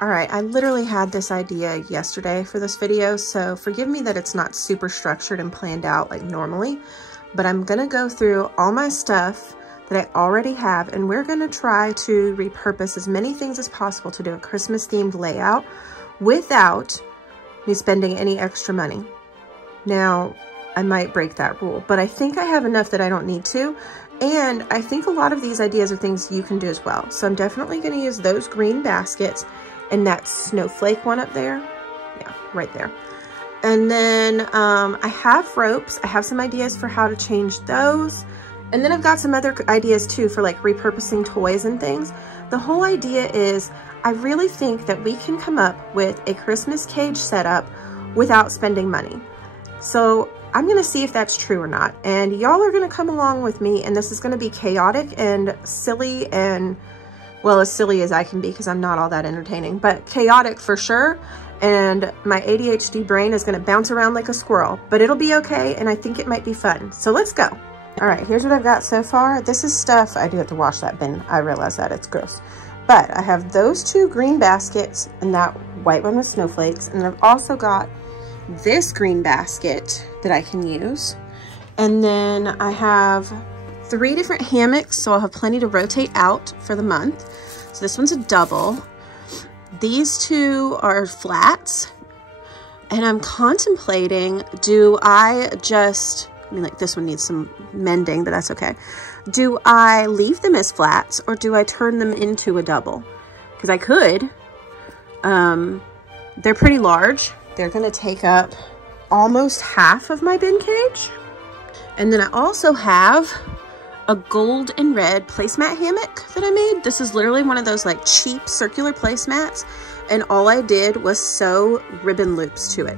All right, I literally had this idea yesterday for this video, so forgive me that it's not super structured and planned out like normally, but I'm gonna go through all my stuff that I already have, and we're gonna try to repurpose as many things as possible to do a Christmas themed layout without me spending any extra money. Now, I might break that rule, but I think I have enough that I don't need to. And I think a lot of these ideas are things you can do as well. So I'm definitely gonna use those green baskets and that snowflake one up there. Yeah, right there. And then I have ropes. I have some ideas for how to change those. And then I've got some other ideas too for like repurposing toys and things. The whole idea is I really think that we can come up with a Christmas cage setup without spending money. So I'm gonna see if that's true or not. And y'all are gonna come along with me, and this is gonna be chaotic and silly and, well, as silly as I can be because I'm not all that entertaining, but chaotic for sure. And my ADHD brain is gonna bounce around like a squirrel, but it'll be okay, and I think it might be fun. So let's go. All right, here's what I've got so far. This is stuff, I do have to wash that bin. I realize that, it's gross. But I have those two green baskets and that white one with snowflakes. And I've also got this green basket that I can use. And then I have 3 different hammocks, so I'll have plenty to rotate out for the month. So this one's a double. These 2 are flats. And I'm contemplating, do I just, I mean, like this one needs some mending, but that's okay. Do I leave them as flats or do I turn them into a double? Because I could. They're pretty large. They're gonna take up almost half of my bin cage. And then I also have a gold and red placemat hammock that I made. This is literally one of those like cheap circular placemats. And all I did was sew ribbon loops to it.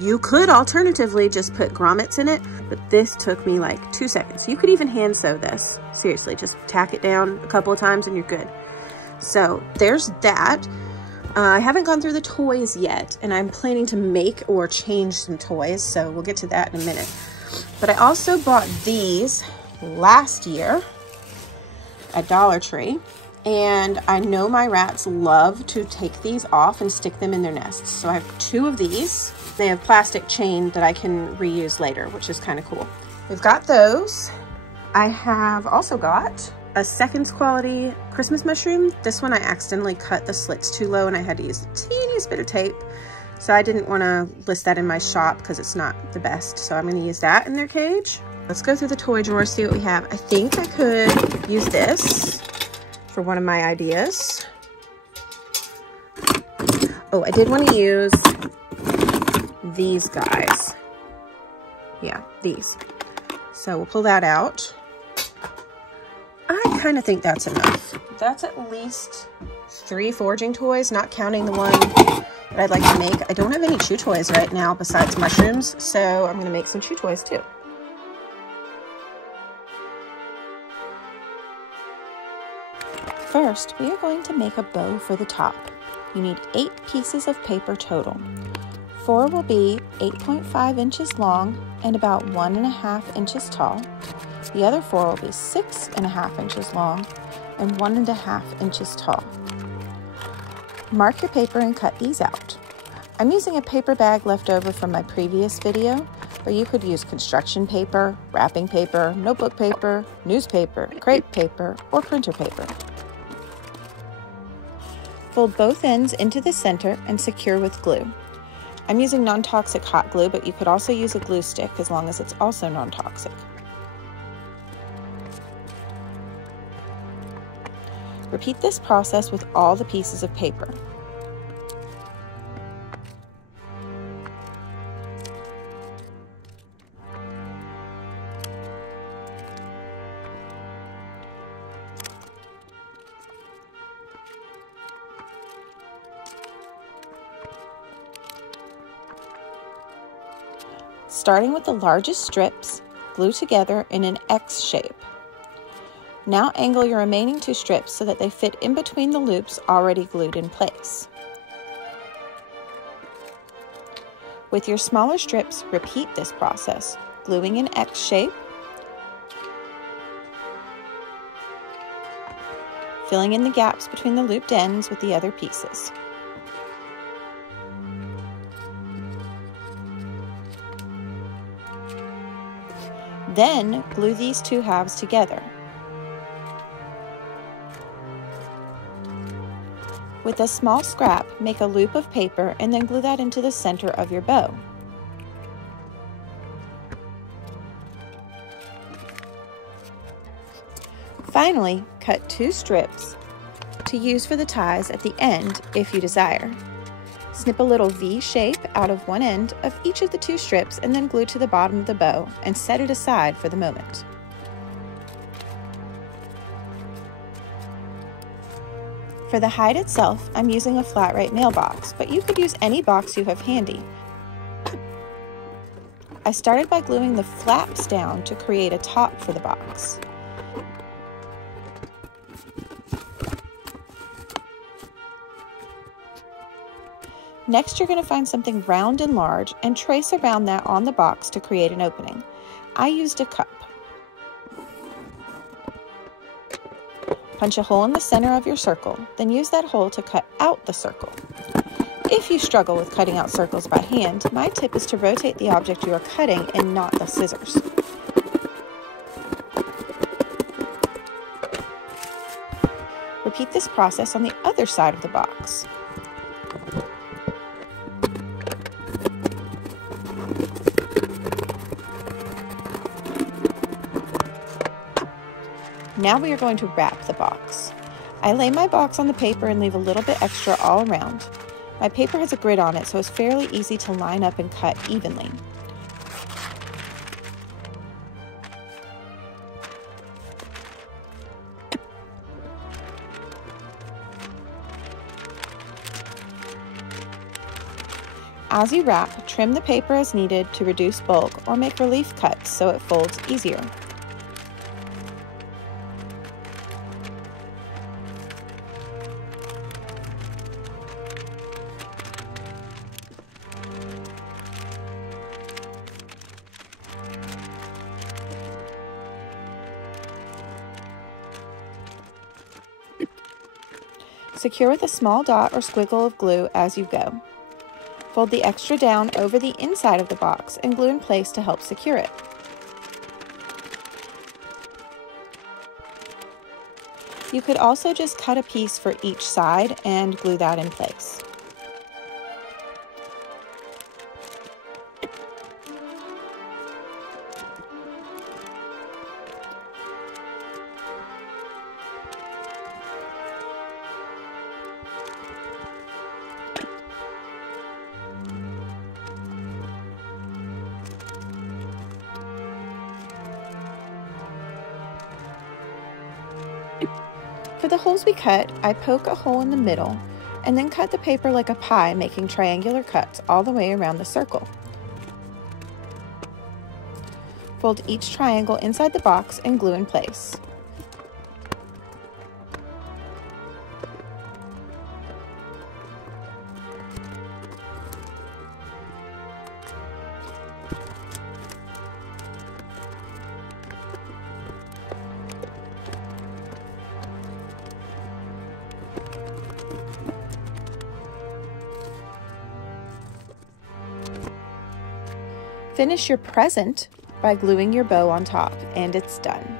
You could alternatively just put grommets in it, but this took me like 2 seconds. You could even hand sew this. Seriously, just tack it down a couple of times and you're good. So there's that. I haven't gone through the toys yet, and I'm planning to make or change some toys, so we'll get to that in a minute. But I also bought these last year at Dollar Tree, and I know my rats love to take these off and stick them in their nests. So I have 2 of these. They have plastic chain that I can reuse later, which is kind of cool. We've got those. I have also got a seconds quality Christmas mushroom. This one I accidentally cut the slits too low and I had to use the teeniest bit of tape. So I didn't want to list that in my shop because it's not the best. So I'm going to use that in their cage. Let's go through the toy drawer, see what we have. I think I could use this for one of my ideas. Oh, I did want to use these guys. Yeah, these. So we'll pull that out. I kind of think that's enough. That's at least 3 foraging toys, not counting the one that I'd like to make. I don't have any chew toys right now besides mushrooms, so I'm gonna make some chew toys too. First, we are going to make a bow for the top. You need 8 pieces of paper total. 4 will be 8.5 inches long and about 1.5 inches tall. The other 4 will be 6.5 inches long and 1.5 inches tall. Mark your paper and cut these out. I'm using a paper bag left over from my previous video, but you could use construction paper, wrapping paper, notebook paper, newspaper, crepe paper, or printer paper. Fold both ends into the center and secure with glue. I'm using non-toxic hot glue, but you could also use a glue stick as long as it's also non-toxic. Repeat this process with all the pieces of paper. Starting with the largest strips, glue together in an X shape. Now angle your remaining 2 strips so that they fit in between the loops already glued in place. With your smaller strips, repeat this process, gluing an X shape, filling in the gaps between the looped ends with the other pieces. Then glue these two halves together. With a small scrap, make a loop of paper and then glue that into the center of your bow. Finally, cut 2 strips to use for the ties at the end if you desire. Snip a little V shape out of one end of each of the 2 strips and then glue to the bottom of the bow and set it aside for the moment. For the hide itself, I'm using a flat rate mailbox, but you could use any box you have handy. I started by gluing the flaps down to create a top for the box. Next, you're going to find something round and large and trace around that on the box to create an opening. I used a cup. Punch a hole in the center of your circle, then use that hole to cut out the circle. If you struggle with cutting out circles by hand, my tip is to rotate the object you are cutting and not the scissors. Repeat this process on the other side of the box. Now we are going to wrap the box. I lay my box on the paper and leave a little bit extra all around. My paper has a grid on it, so it's fairly easy to line up and cut evenly. As you wrap, trim the paper as needed to reduce bulk or make relief cuts so it folds easier. Secure with a small dot or squiggle of glue as you go. Fold the extra down over the inside of the box and glue in place to help secure it. You could also just cut a piece for each side and glue that in place. For the holes we cut, I poke a hole in the middle and then cut the paper like a pie, making triangular cuts all the way around the circle. Fold each triangle inside the box and glue in place. Finish your present by gluing your bow on top, and it's done.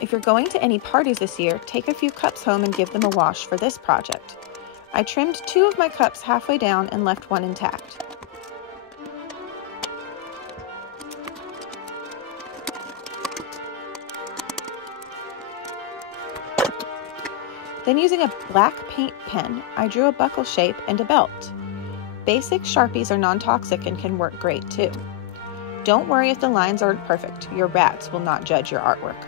If you're going to any parties this year, take a few cups home and give them a wash for this project. I trimmed 2 of my cups halfway down and left one intact. Then using a black paint pen, I drew a buckle shape and a belt. Basic Sharpies are non-toxic and can work great too. Don't worry if the lines aren't perfect, your rats will not judge your artwork.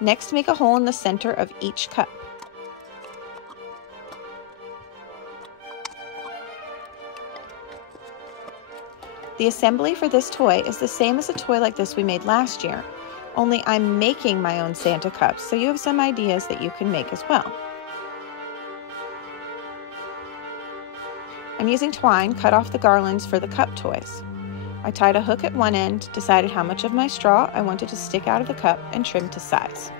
Next, make a hole in the center of each cup. The assembly for this toy is the same as a toy like this we made last year, only I'm making my own Santa cups, so you have some ideas that you can make as well. I'm using twine cut off the garlands for the cup toys. I tied a hook at one end, decided how much of my straw I wanted to stick out of the cup, and trimmed to size.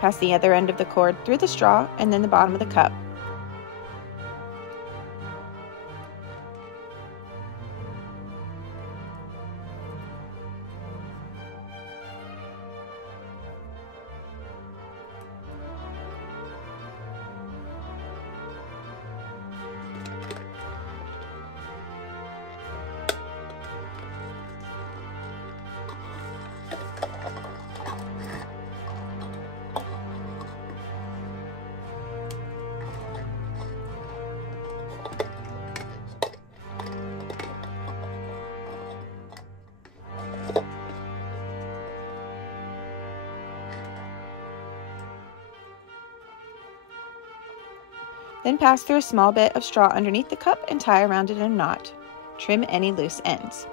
Pass the other end of the cord through the straw and then the bottom of the cup. Then pass through a small bit of straw underneath the cup and tie around it in a knot. Trim any loose ends.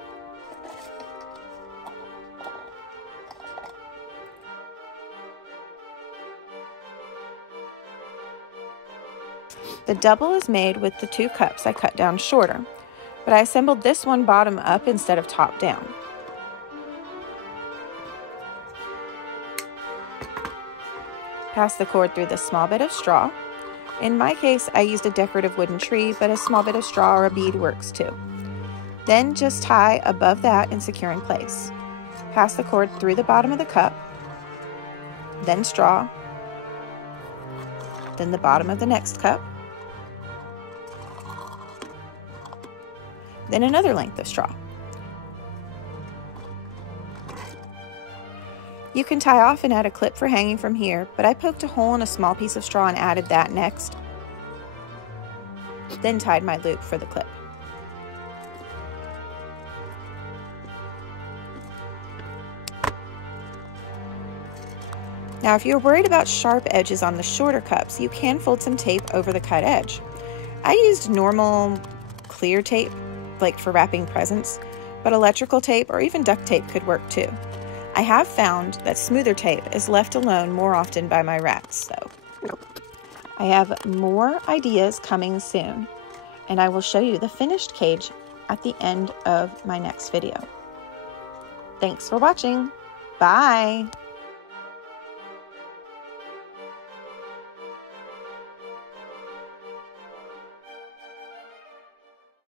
The double is made with the two cups I cut down shorter, but I assembled this one bottom up instead of top down. Pass the cord through this small bit of straw. In my case, I used a decorative wooden tree, but a small bit of straw or a bead works too. Then just tie above that and secure in place. Pass the cord through the bottom of the cup, then straw, then the bottom of the next cup, then another length of straw. You can tie off and add a clip for hanging from here, but I poked a hole in a small piece of straw and added that next, then tied my loop for the clip. Now, if you're worried about sharp edges on the shorter cups, you can fold some tape over the cut edge. I used normal clear tape, like for wrapping presents, but electrical tape or even duct tape could work too. I have found that smoother tape is left alone more often by my rats, so I have more ideas coming soon, and I will show you the finished cage at the end of my next video. Thanks for watching. Bye.